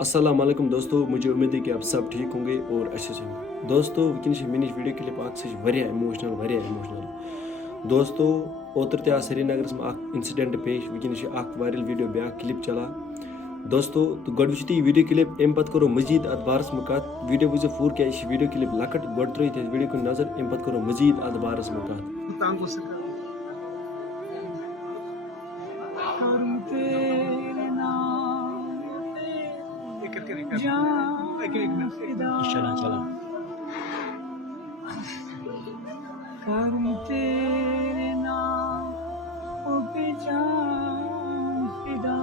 अस्सलाम वालेकुम दोस्तों, मुझे उम्मीद है कि आप सब ठीक होंगे और अच्छे से होंगे। दोस्तों वुनकस मिनिच वीडियो क्लिप इमोशनल दोस्तों ओतर ते श्रीनगर में इंसिडेंट पेश वुनकस वायरल वीडियो ब्या क्लिप चला दोस्तों तो गड वुचु तुम वीडियो क्लिप अम पे करो मजीद अत बारस में कत वीडियो वुचु पूर क्या वीडियो क्लिप लकट गड त्रो वीडियो को नजर अम पे करो मजीद अत बारस में कत चला चला करूं तेरे नाम पे जान फिदा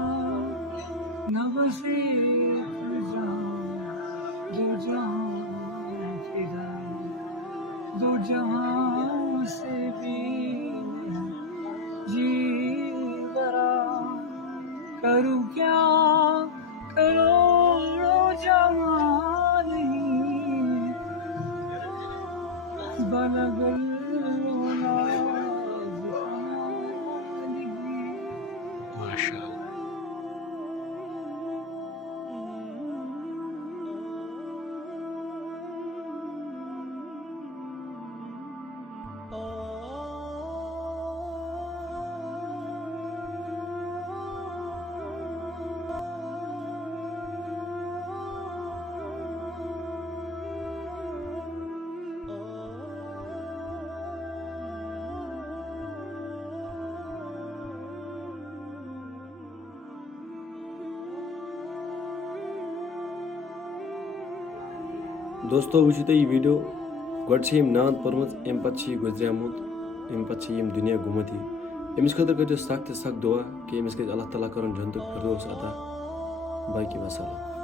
नबज़ दो जहां फिदा दो जहां से भी जी बरा करूं क्या करोड़ों जहां नहीं बलगल माशाल्लाह। दोस्तों वुचु तुम वीडियो गड नान पर्मज अम पे गुजरियामुत अम पे दुनिया गुमत अमिस खतर करो सख्त दुआ कि अमिस गज अल्लाह ताला कर जन्नतुल फिरदौस अता बाकी वसलाम।